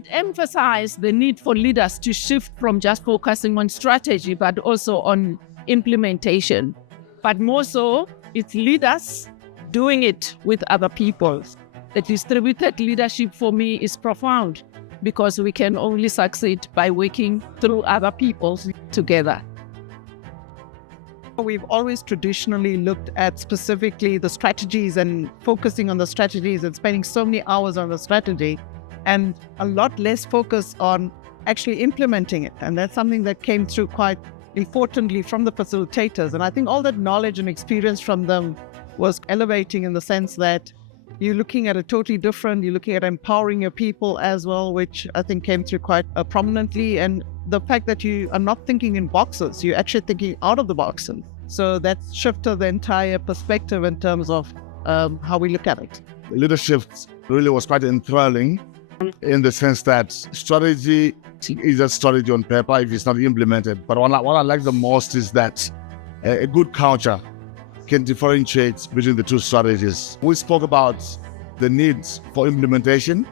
it emphasized the need for leaders to shift from just focusing on strategy, but also on implementation. But more so, it's leaders doing it with other people. The distributed leadership for me is profound because we can only succeed by working through other people together. We've always traditionally looked at specifically the strategies and focusing on the strategies and spending so many hours on the strategy and a lot less focus on actually implementing it. And that's something that came through quite importantly from the facilitators. And I think all that knowledge and experience from them was elevating in the sense that you're looking at a totally different, you're looking at empowering your people as well, which I think came through quite prominently. And the fact that you are not thinking in boxes, you're actually thinking out of the boxes. So that shifted the entire perspective in terms of how we look at it. LeaderSHIFT really was quite enthralling in the sense that strategy is a strategy on paper if it's not implemented. But what I like the most is that a good culture can differentiate between the two strategies. We spoke about the needs for implementation,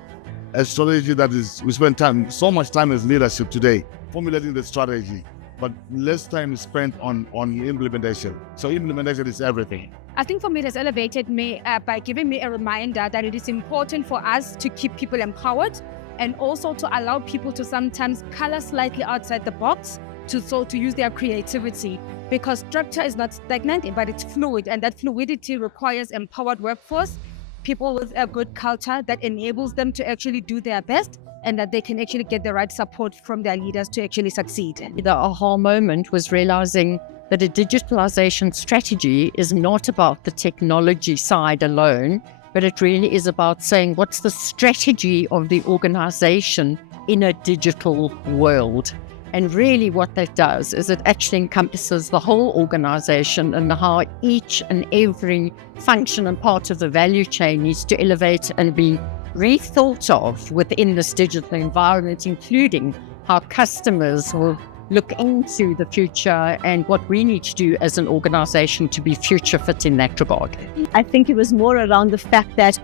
a strategy that is, we spend so much time as leadership today formulating the strategy, but less time is spent on implementation. So implementation is everything. I think for me, it has elevated me by giving me a reminder that it is important for us to keep people empowered and also to allow people to sometimes color slightly outside the box to use their creativity, because structure is not stagnant, but it's fluid, and that fluidity requires empowered workforce, people with a good culture that enables them to actually do their best and that they can actually get the right support from their leaders to actually succeed. The aha moment was realizing that a digitalization strategy is not about the technology side alone, but it really is about saying what's the strategy of the organization in a digital world. And really what that does is it actually encompasses the whole organization and how each and every function and part of the value chain needs to elevate and be rethought of within this digital environment, including how customers will look into the future and what we need to do as an organization to be future fit in that regard. I think it was more around the fact that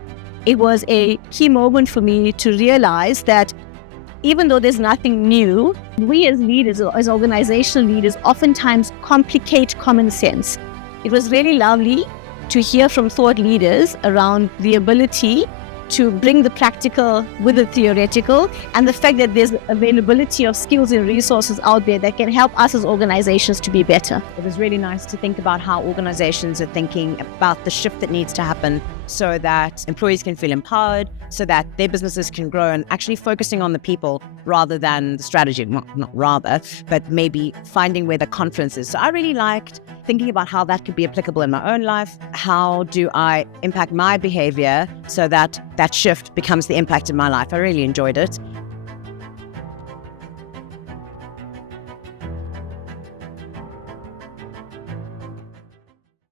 it was a key moment for me to realize that even though there's nothing new, we as leaders, as organizational leaders, oftentimes complicate common sense. It was really lovely to hear from thought leaders around the ability to bring the practical with the theoretical, and the fact that there's availability of skills and resources out there that can help us as organizations to be better. It was really nice to think about how organizations are thinking about the shift that needs to happen so that employees can feel empowered, so that their businesses can grow, and actually focusing on the people rather than the strategy, but maybe finding where the confidence is. So I really liked thinking about how that could be applicable in my own life. How do I impact my behavior so that that shift becomes the impact in my life? I really enjoyed it.